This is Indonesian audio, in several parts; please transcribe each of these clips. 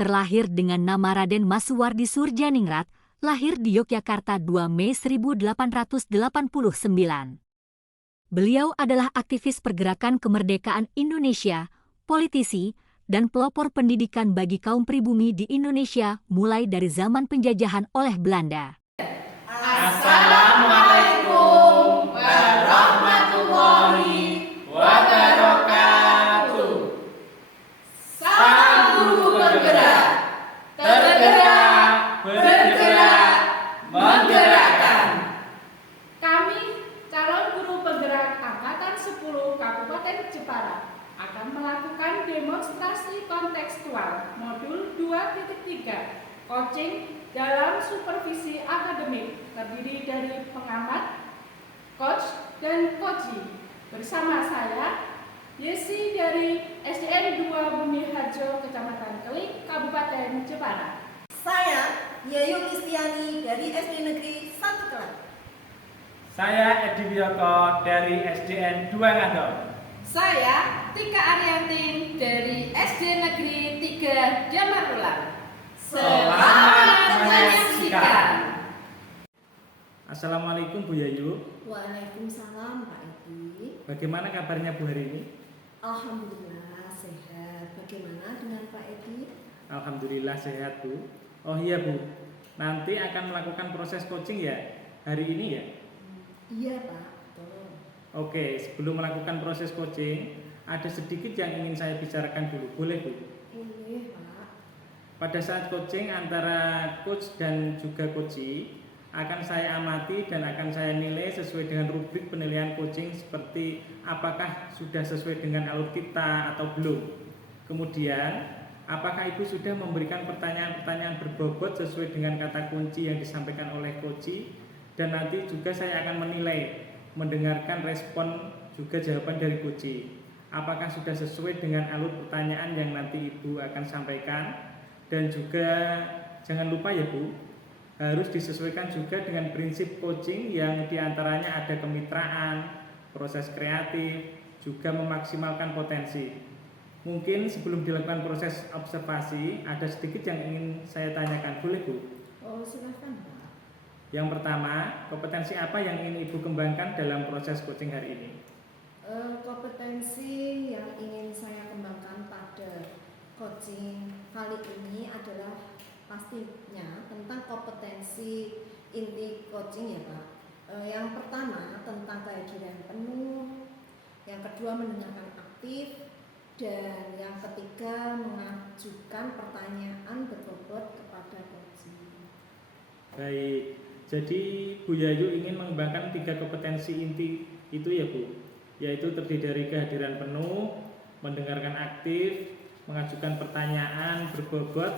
terlahir dengan nama Raden Masuwardi Surjaningrat, lahir di Yogyakarta 2 Mei 1889. Beliau adalah aktivis pergerakan kemerdekaan Indonesia, politisi, dan pelopor pendidikan bagi kaum pribumi di Indonesia mulai dari zaman penjajahan oleh Belanda. Assalamualaikum warahmatullahi wabarakatuh. Salam guru bergerak, tergerak, bergerak, menggerakkan. Kami, calon guru penggerak Angkatan 10 Kabupaten Jepara, akan melakukan demonstrasi kontekstual modul 2.3 coaching dalam supervisi akademik terdiri dari pengamat, coach, dan coachee. Bersama saya, Yesi dari SDN 2 Bumi Harjo, Kecamatan Keling, Kabupaten Jepara. Saya, Yayu Kristiani dari SD Negeri 1 Kelang. Saya Edi Wiyoko dari SDN 2 Ngadol. Saya Tika Ariantin dari SD Negeri 3 Jamarulang. Selamat menyaksikan. Assalamualaikum Bu Yayu. Waalaikumsalam Pak Edi. Bagaimana kabarnya Bu hari ini? Alhamdulillah sehat. Bagaimana dengan Pak Edi? Alhamdulillah sehat Bu. Oh iya Bu, nanti akan melakukan proses coaching ya hari ini ya? Iya Pak, betul. Oke, sebelum melakukan proses coaching, ada sedikit yang ingin saya bicarakan dulu. Boleh Bu? Boleh Pak. Pada saat coaching antara coach dan juga coachee akan saya amati dan akan saya nilai sesuai dengan rubrik penilaian coaching seperti apakah sudah sesuai dengan alur kita atau belum. Kemudian, apakah Ibu sudah memberikan pertanyaan-pertanyaan berbobot sesuai dengan kata kunci yang disampaikan oleh coachee, dan nanti juga saya akan menilai, mendengarkan respon juga jawaban dari coachee. Apakah sudah sesuai dengan alur pertanyaan yang nanti Ibu akan sampaikan. Dan juga jangan lupa ya Bu, harus disesuaikan juga dengan prinsip coaching yang diantaranya ada kemitraan, proses kreatif, juga memaksimalkan potensi. Mungkin sebelum dilakukan proses observasi, ada sedikit yang ingin saya tanyakan, boleh Bu? Oh silahkan Pak. Yang pertama, kompetensi apa yang ingin Ibu kembangkan dalam proses coaching hari ini? Kompetensi yang ingin saya kembangkan pada coaching kali ini adalah pastinya tentang kompetensi inti coaching ya Pak. Yang pertama tentang kehadiran penuh, yang kedua mendengarkan aktif, dan yang ketiga mengajukan pertanyaan berbobot kepada coaching. Baik, jadi Bu Yayu ingin mengembangkan 3 kompetensi inti itu ya Bu, yaitu terdiri dari kehadiran penuh, mendengarkan aktif, mengajukan pertanyaan berbobot,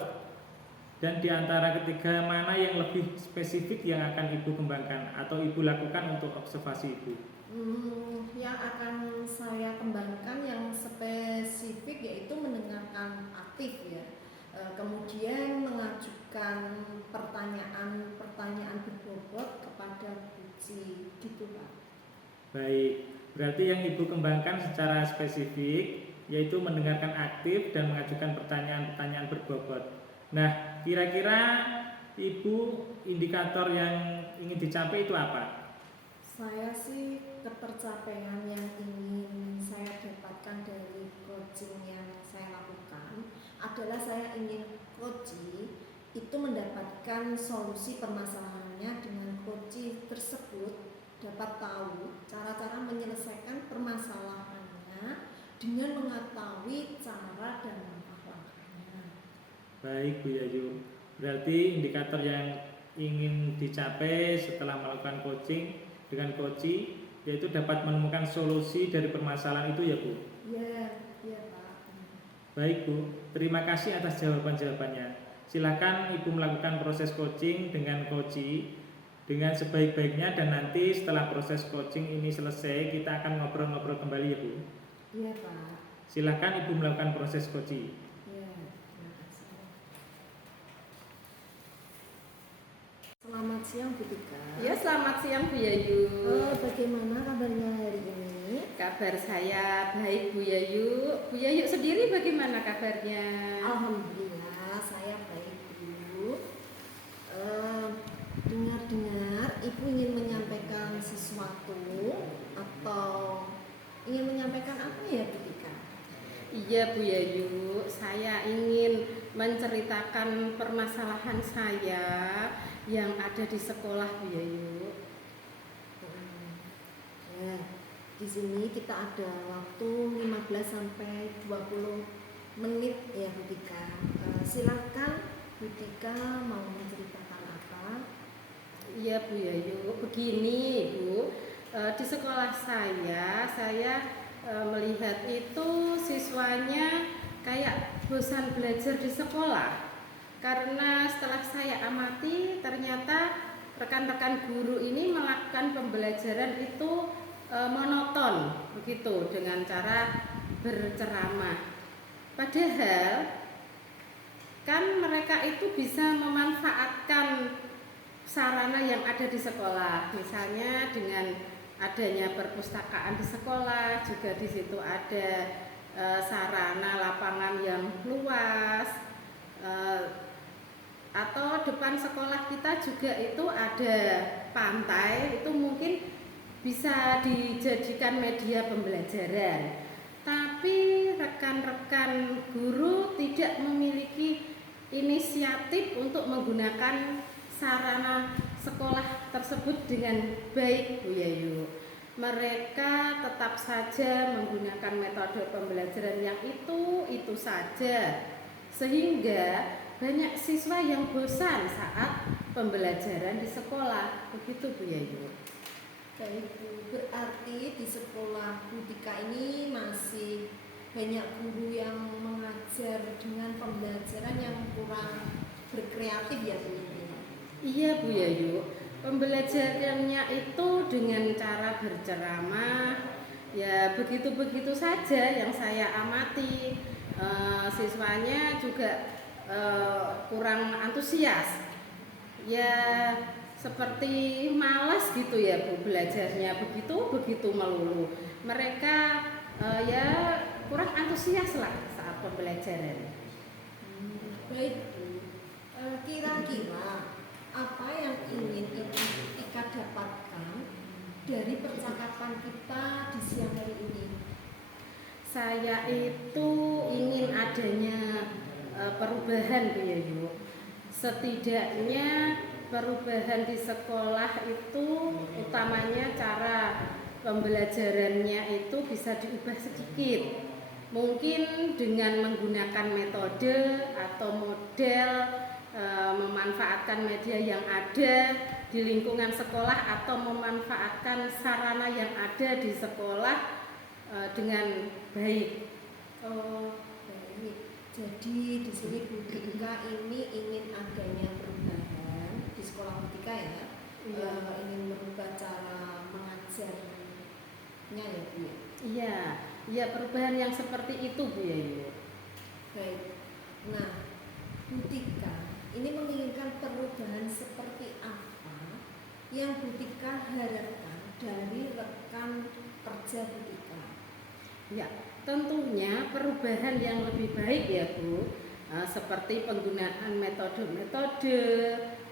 dan diantara ketiga mana yang lebih spesifik yang akan Ibu kembangkan atau Ibu lakukan untuk observasi Ibu? Yang akan saya kembangkan yang spesifik yaitu mendengarkan aktif ya, kemudian mengajukan pertanyaan berbobot kepada coaching gitu Pak. Baik, berarti yang Ibu kembangkan secara spesifik yaitu mendengarkan aktif dan mengajukan pertanyaan-pertanyaan berbobot. Nah, kira-kira Ibu indikator yang ingin dicapai itu apa? Saya sih ketercapaian yang ingin saya dapatkan dari coaching yang saya lakukan adalah saya ingin coaching itu mendapatkan solusi permasalahannya dengan coaching tersebut dapat tahu cara-cara menyelesaikan permasalahannya dengan mengetahui cara dan langkah-langkahnya. Baik Bu Yayu, berarti indikator yang ingin dicapai setelah melakukan coaching dengan coachee yaitu dapat menemukan solusi dari permasalahan itu ya Bu? Iya Pak. Baik Bu, terima kasih atas jawaban-jawabannya. Silakan Ibu melakukan proses coaching dengan coachee dengan sebaik-baiknya, dan nanti setelah proses coaching ini selesai kita akan ngobrol-ngobrol kembali ya Bu. Iya Pak. Silakan Ibu melakukan proses coaching. Iya, terima kasih. Selamat siang Bu Tika. Ya, selamat siang Bu Yayu. Bagaimana kabarnya hari ini? Kabar saya baik Bu Yayu. Bu Yayu sendiri bagaimana kabarnya? Alhamdulillah saya Iya Bu Yayu, saya ingin menceritakan permasalahan saya yang ada di sekolah Bu Yayu. Ya, di sini kita ada waktu 15 sampai 20 menit ya Bu Tika. Silakan Bu Tika mau menceritakan apa? Iya Bu Yayu, begini Bu, di sekolah saya melihat itu siswanya kayak bosan belajar di sekolah. Karena setelah saya amati ternyata rekan-rekan guru ini melakukan pembelajaran itu monoton begitu dengan cara berceramah. Padahal kan mereka itu bisa memanfaatkan sarana yang ada di sekolah, misalnya dengan adanya perpustakaan di sekolah, juga di situ ada sarana lapangan yang luas, atau depan sekolah kita juga itu ada pantai, itu mungkin bisa dijadikan media pembelajaran. Tapi rekan-rekan guru tidak memiliki inisiatif untuk menggunakan sarana sekolah tersebut dengan baik Bu Yayu. Mereka tetap saja menggunakan metode pembelajaran yang itu saja, sehingga banyak siswa yang bosan saat pembelajaran di sekolah. Begitu Bu Yayu. Baik Bu, berarti di sekolah Bu Tika ini masih banyak guru yang mengajar dengan pembelajaran yang kurang berkreatif ya Bu. Iya Bu Yayu, pembelajarannya itu dengan cara berceramah, ya begitu-begitu saja yang saya amati. Siswanya juga kurang antusias, ya seperti malas gitu ya Bu, belajarnya begitu melulu. Mereka ya kurang antusias lah saat pembelajaran. Baik Bu, kira-kira apa yang ingin Ibu Tika dapatkan dari percakapan kita di siang hari ini? Saya itu ingin adanya perubahan Bu Yayu. Setidaknya perubahan di sekolah itu utamanya cara pembelajarannya itu bisa diubah sedikit. Mungkin dengan menggunakan metode atau model, memanfaatkan media yang ada di lingkungan sekolah atau memanfaatkan sarana yang ada di sekolah dengan baik. Oh, baik. Jadi di sini Bu Tika ini ingin adanya perubahan di sekolah Bu Tika ya. Ingin merubah cara mengajarnya ya Bu ya. Iya perubahan yang seperti itu Bu Yayu. Baik. Nah, Bu Tika ini menginginkan perubahan seperti apa yang Bu Tika harapkan dari rekan kerja Bu Tika? Ya, tentunya perubahan yang lebih baik ya Bu, seperti penggunaan metode-metode,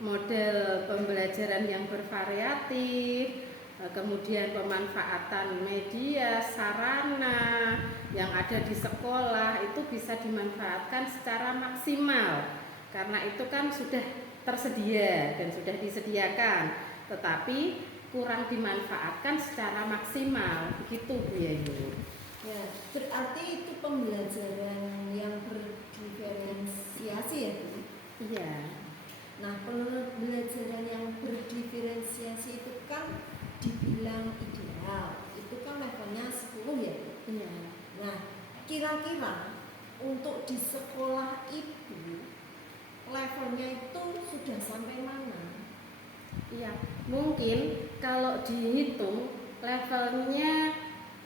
model pembelajaran yang bervariatif, kemudian pemanfaatan media, sarana yang ada di sekolah itu bisa dimanfaatkan secara maksimal. Karena itu kan sudah tersedia dan sudah disediakan, tetapi kurang dimanfaatkan secara maksimal. Begitu Bu Yayu. Ya, berarti itu pembelajaran yang berdiferensiasi ya Bu? Iya. Nah, pembelajaran yang berdiferensiasi itu kan dibilang ideal, itu kan levelnya 10 ya Bu? Iya. Nah, kira-kira untuk di sekolah Ibu levelnya itu sudah sampai mana? Iya, mungkin kalau dihitung levelnya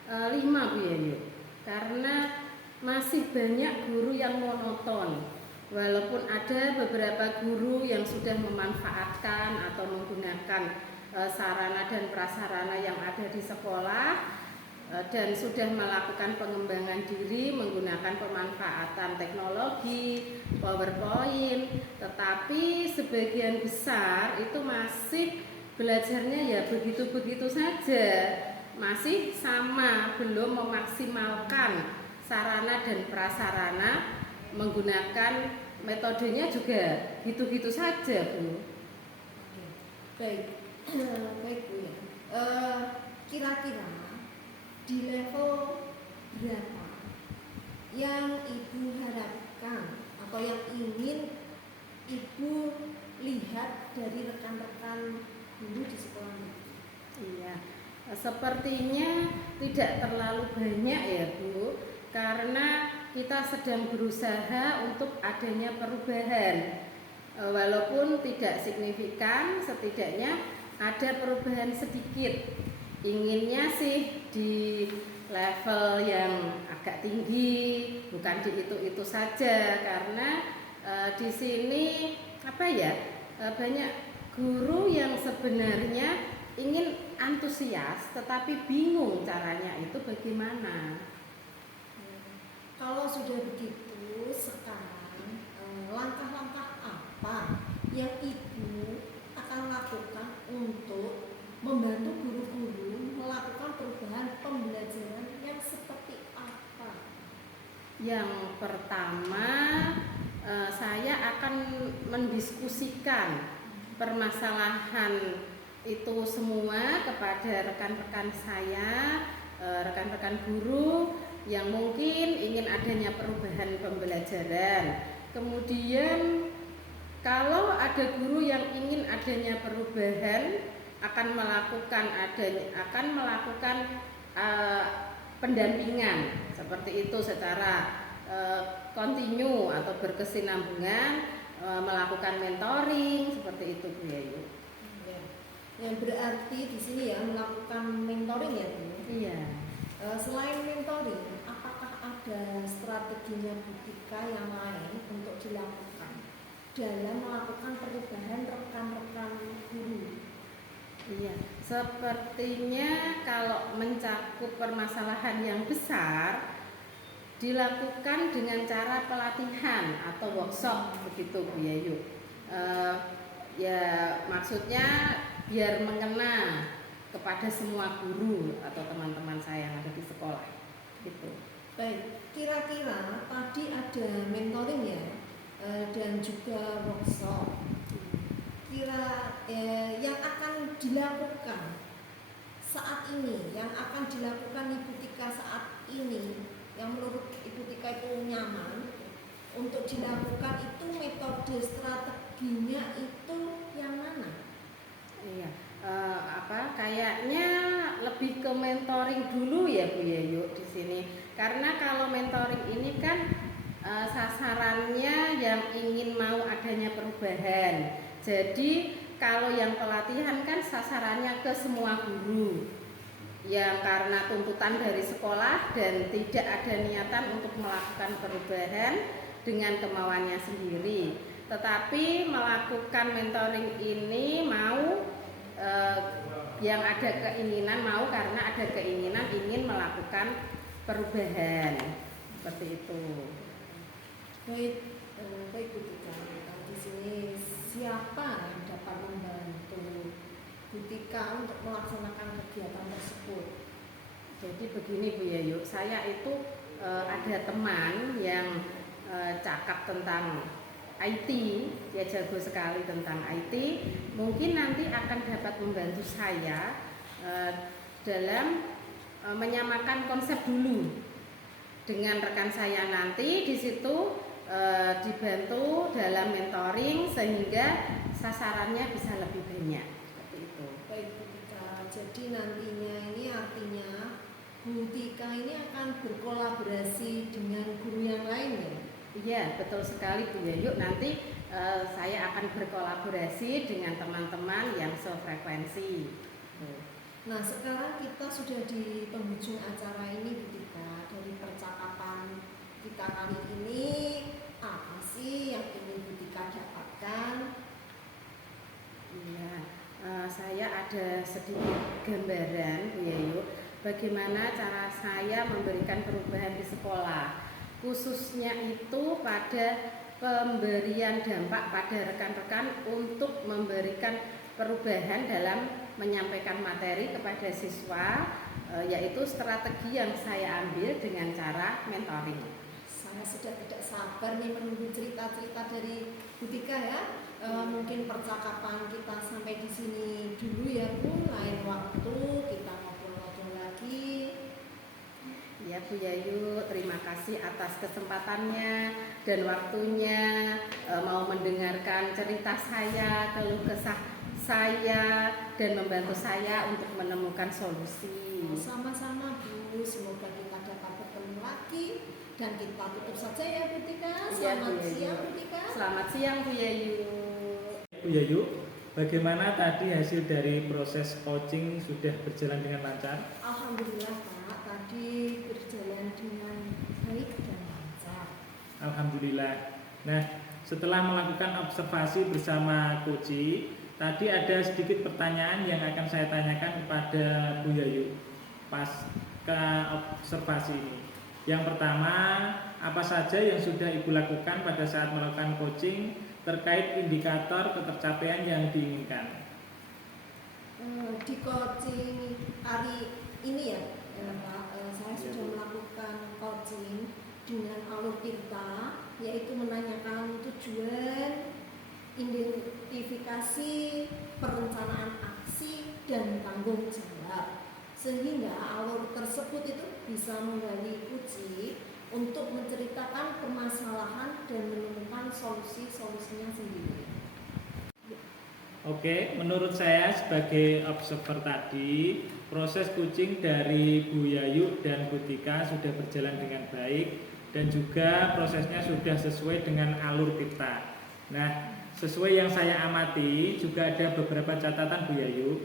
5 Bu Yayu, karena masih banyak guru yang monoton. Walaupun ada beberapa guru yang sudah memanfaatkan atau menggunakan sarana dan prasarana yang ada di sekolah dan sudah melakukan pengembangan diri menggunakan pemanfaatan teknologi, PowerPoint, tetapi sebagian besar itu masih belajarnya ya begitu-begitu saja. Masih sama, belum memaksimalkan sarana dan prasarana, menggunakan metodenya juga gitu-gitu saja, Bu. Oke. Baik, baik Bu ya. Kira-kira di level berapa yang Ibu harapkan atau yang ingin Ibu lihat dari rekan-rekan guru di sekolah ini? Iya, sepertinya tidak terlalu banyak ya Bu, karena kita sedang berusaha untuk adanya perubahan. Walaupun tidak signifikan, setidaknya ada perubahan sedikit. Inginnya sih di level yang agak tinggi, bukan di itu saja, karena di sini banyak guru yang sebenarnya ingin antusias tetapi bingung caranya itu bagaimana. Kalau sudah begitu, sekarang langkah-langkah apa yang Ibu akan lakukan untuk membantu guru-guru melakukan perubahan pembelajaran yang seperti apa? Yang pertama, saya akan mendiskusikan permasalahan itu semua kepada rekan-rekan saya, rekan-rekan guru yang mungkin ingin adanya perubahan pembelajaran. Kemudian kalau ada guru yang ingin adanya perubahan, akan melakukan pendampingan seperti itu secara kontinu atau berkesinambungan, melakukan mentoring seperti itu Bu Yayu. Ya. Yang berarti di sini ya melakukan mentoring ya Bu. Iya. Selain mentoring, apakah ada strateginya Bu Tika yang lain untuk dilakukan dalam melakukan perubahan rekan-rekan guru? Iya, sepertinya kalau mencakup permasalahan yang besar dilakukan dengan cara pelatihan atau workshop begitu Bu Yayu. Ya maksudnya biar mengena kepada semua guru atau teman-teman saya yang ada di sekolah gitu. Baik, kira-kira tadi ada mentoring ya dan juga workshop. Yang akan dilakukan saat ini, yang akan dilakukan Ibu Tika saat ini, yang menurut Ibu Tika itu nyaman untuk dilakukan itu metode strateginya itu yang mana? Iya, kayaknya lebih ke mentoring dulu ya Bu Yayu di sini. Karena kalau mentoring ini kan sasarannya yang ingin mau adanya perubahan. Jadi kalau yang pelatihan kan sasarannya ke semua guru yang karena tuntutan dari sekolah dan tidak ada niatan untuk melakukan perubahan dengan kemauannya sendiri. Tetapi melakukan mentoring ini yang ada keinginan karena ada keinginan ingin melakukan perubahan seperti itu. Baik Bu Tika. Di sini siapa yang dapat membantu Bu Tika untuk melaksanakan kegiatan tersebut? Jadi begini Bu Yayu, saya itu ada teman yang cakap tentang IT, dia jago sekali tentang IT. Mungkin nanti akan dapat membantu saya dalam menyamakan konsep dulu dengan rekan saya nanti di situ dibantu dalam mentoring sehingga sasarannya bisa lebih banyak seperti itu. Baik Bu Tika, jadi nantinya ini artinya Bu Tika ini akan berkolaborasi dengan guru yang lain ya? Iya betul sekali Bu Yayu. Nanti saya akan berkolaborasi dengan teman-teman yang sefrekuensi. Nah sekarang kita sudah di penghujung acara ini Bu Tika. Dari percakapan kita kali ini apa sih yang ingin Bu Tika dapatkan? Iya, saya ada sedikit gambaran Bu Yayu bagaimana cara saya memberikan perubahan di sekolah, khususnya itu pada pemberian dampak pada rekan-rekan untuk memberikan perubahan dalam menyampaikan materi kepada siswa yaitu strategi yang saya ambil dengan cara mentoring. Saya sudah tidak sabar nih menunggu cerita-cerita dari Bu Tika ya. Mungkin percakapan kita sampai di sini dulu ya Bu. Lain waktu kita ngobrol-ngobrol lagi. Ya Bu Yayu, terima kasih atas kesempatannya dan waktunya mau mendengarkan cerita saya, keluh kesah saya, dan membantu saya untuk menemukan solusi. Sama-sama Bu, semoga kita dapat bertemu lagi dan kita tutup saja ya Bu Tika. Iya, Selamat Bu Yayu. siang Bu Tika. Selamat siang Bu Yayu. Bu Yayu, bagaimana tadi hasil dari proses coaching sudah berjalan dengan lancar? Alhamdulillah Pak, tadi berjalan dengan baik dan lancar. Alhamdulillah. Nah, setelah melakukan observasi bersama Koci, tadi ada sedikit pertanyaan yang akan saya tanyakan kepada Bu Yayu pasca observasi ini. Yang pertama, apa saja yang sudah Ibu lakukan pada saat melakukan coaching terkait indikator ketercapaian yang diinginkan? Di coaching hari ini ya Pak, saya sudah melakukan coaching dengan alur tirta, yaitu menanyakan tujuan, identifikasi, perencanaan aksi, dan tanggung jawab, sehingga alur tersebut itu bisa menggali uji untuk menceritakan permasalahan dan menemukan solusinya sendiri. Oke, menurut saya sebagai observer tadi, proses coaching dari Bu Yayu dan Bu Tika sudah berjalan dengan baik dan juga prosesnya sudah sesuai dengan alur kita. Nah, sesuai yang saya amati juga ada beberapa catatan Bu Yayu,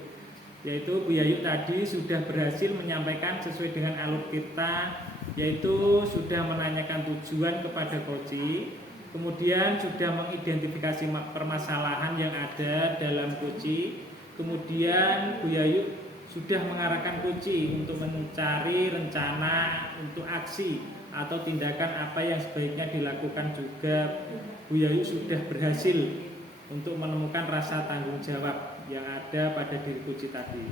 yaitu Bu Yayu tadi sudah berhasil menyampaikan sesuai dengan alur kita, yaitu sudah menanyakan tujuan kepada coaching, kemudian sudah mengidentifikasi permasalahan yang ada dalam coaching, kemudian Bu Yayu sudah mengarahkan coaching untuk mencari rencana untuk aksi atau tindakan apa yang sebaiknya dilakukan juga. Bu Yayu sudah berhasil untuk menemukan rasa tanggung jawab yang ada pada diri coaching tadi,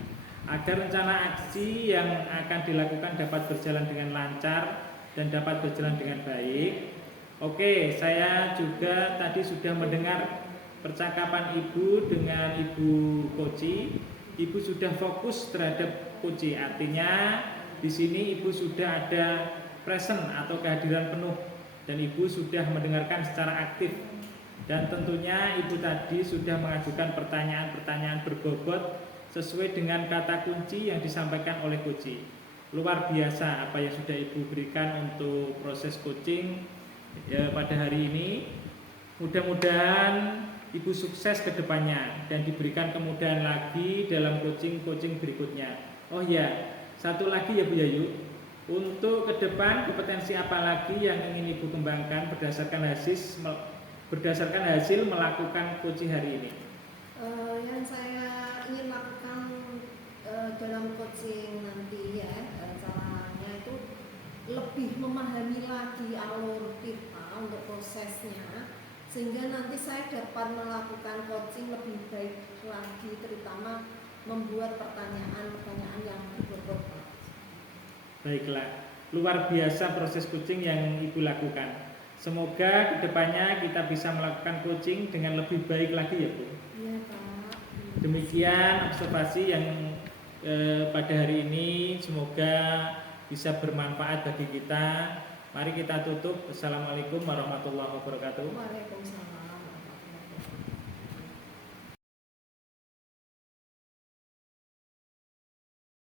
agar rencana aksi yang akan dilakukan dapat berjalan dengan lancar dan dapat berjalan dengan baik. Oke, saya juga tadi sudah mendengar percakapan Ibu dengan Ibu Koci. Ibu sudah fokus terhadap Koci, artinya di sini Ibu sudah ada present atau kehadiran penuh dan Ibu sudah mendengarkan secara aktif. Dan tentunya Ibu tadi sudah mengajukan pertanyaan-pertanyaan berbobot sesuai dengan kata kunci yang disampaikan oleh Koci. Luar biasa apa yang sudah Ibu berikan untuk proses coaching ya, pada hari ini. Mudah-mudahan Ibu sukses ke depannya dan diberikan kemudahan lagi dalam coaching berikutnya. Oh ya, satu lagi ya Bu Yayu, untuk ke depan kompetensi apa lagi yang ingin Ibu kembangkan berdasarkan hasil melakukan coaching hari ini? Yang saya ingin lakukan dalam coaching nanti ya, caranya itu lebih memahami lagi alur kita untuk prosesnya, sehingga nanti saya dapat melakukan coaching lebih baik lagi, terutama membuat pertanyaan-pertanyaan yang berbobot. Baiklah, luar biasa proses coaching yang Ibu lakukan. Semoga kedepannya kita bisa melakukan coaching dengan lebih baik lagi ya Bu. Iya Pak. Demikian observasi yang pada hari ini, semoga bisa bermanfaat bagi kita. Mari kita tutup. Assalamualaikum warahmatullahi wabarakatuh. Waalaikumsalam.